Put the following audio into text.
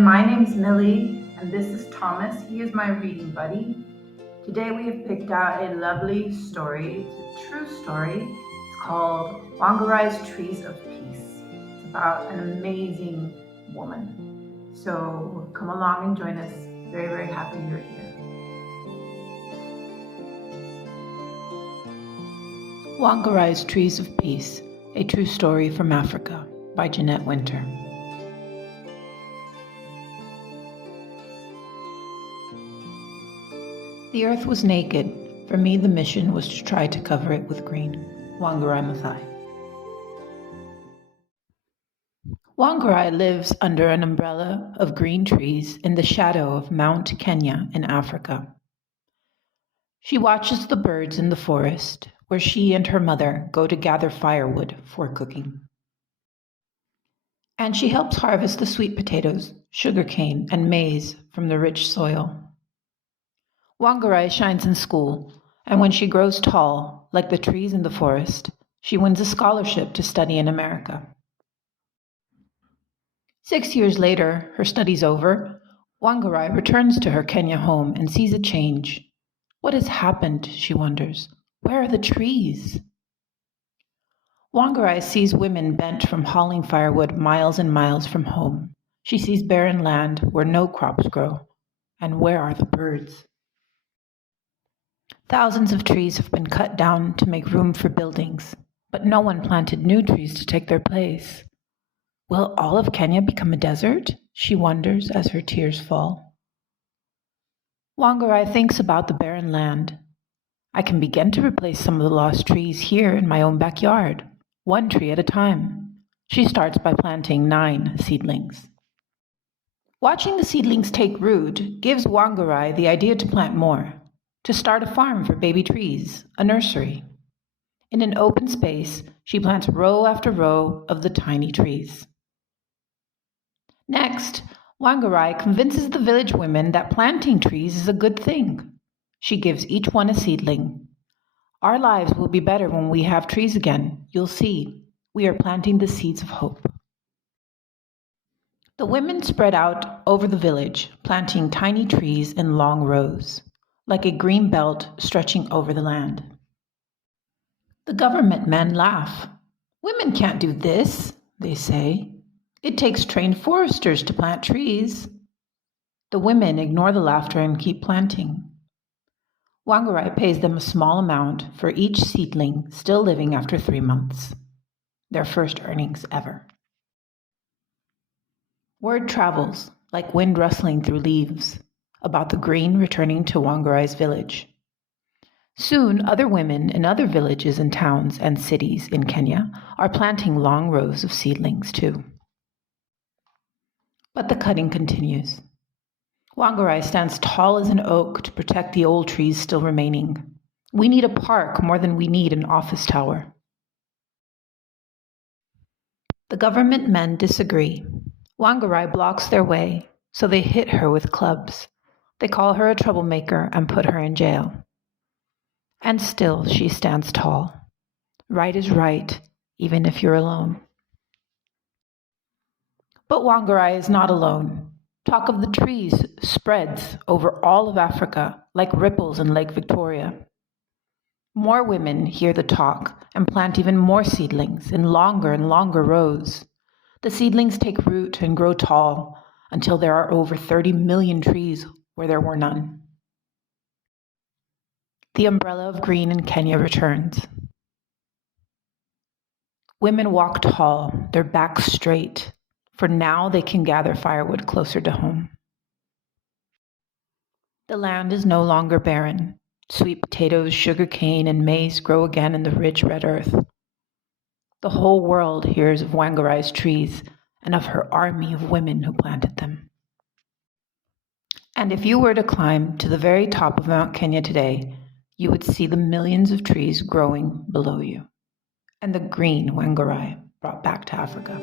My name's Mili, and this is Thomas. He is my reading buddy. Today we have picked out a lovely story. It's a true story. It's called Wangari's Trees of Peace. It's about an amazing woman. So come along and join us. Very, very happy you're here. Wangari's Trees of Peace, a true story from Africa by Jeanette Winters. The earth was naked. For me, the mission was to try to cover it with green. Wangari Maathai. Wangari lives under an umbrella of green trees in the shadow of Mount Kenya in Africa. She watches the birds in the forest, where she and her mother go to gather firewood for cooking. And she helps harvest the sweet potatoes, sugarcane, and maize from the rich soil. Wangari shines in school, and when she grows tall, like the trees in the forest, she wins a scholarship to study in America. 6 years later, her studies over, Wangari returns to her Kenya home and sees a change. What has happened, she wonders. Where are the trees? Wangari sees women bent from hauling firewood miles and miles from home. She sees barren land where no crops grow. And where are the birds? Thousands of trees have been cut down to make room for buildings, but no one planted new trees to take their place. Will all of Kenya become a desert? She wonders as her tears fall. Wangari thinks about the barren land. I can begin to replace some of the lost trees here in my own backyard, one tree at a time. She starts by planting 9 seedlings. Watching the seedlings take root gives Wangari the idea to plant more, to start a farm for baby trees, a nursery. In an open space, she plants row after row of the tiny trees. Next, Wangari convinces the village women that planting trees is a good thing. She gives each one a seedling. Our lives will be better when we have trees again. You'll see, we are planting the seeds of hope. The women spread out over the village, planting tiny trees in long rows, like a green belt stretching over the land. The government men laugh. Women can't do this, they say. It takes trained foresters to plant trees. The women ignore the laughter and keep planting. Wangari pays them a small amount for each seedling still living after 3 months, their first earnings ever. Word travels, like wind rustling through leaves, about the green returning to Wangari's village. Soon, other women in other villages and towns and cities in Kenya are planting long rows of seedlings too. But the cutting continues. Wangari stands tall as an oak to protect the old trees still remaining. We need a park more than we need an office tower. The government men disagree. Wangari blocks their way, so they hit her with clubs. They call her a troublemaker and put her in jail. And still she stands tall. Right is right, even if you're alone. But Wangari is not alone. Talk of the trees spreads over all of Africa like ripples in Lake Victoria. More women hear the talk and plant even more seedlings in longer and longer rows. The seedlings take root and grow tall until there are over 30 million trees where there were none. The umbrella of green in Kenya returns. Women walk tall, their backs straight, for now they can gather firewood closer to home. The land is no longer barren. Sweet potatoes, sugarcane, and maize grow again in the rich red earth. The whole world hears of Wangari's trees and of her army of women who planted them. And if you were to climb to the very top of Mount Kenya today, you would see the millions of trees growing below you, and the green Wangari brought back to Africa.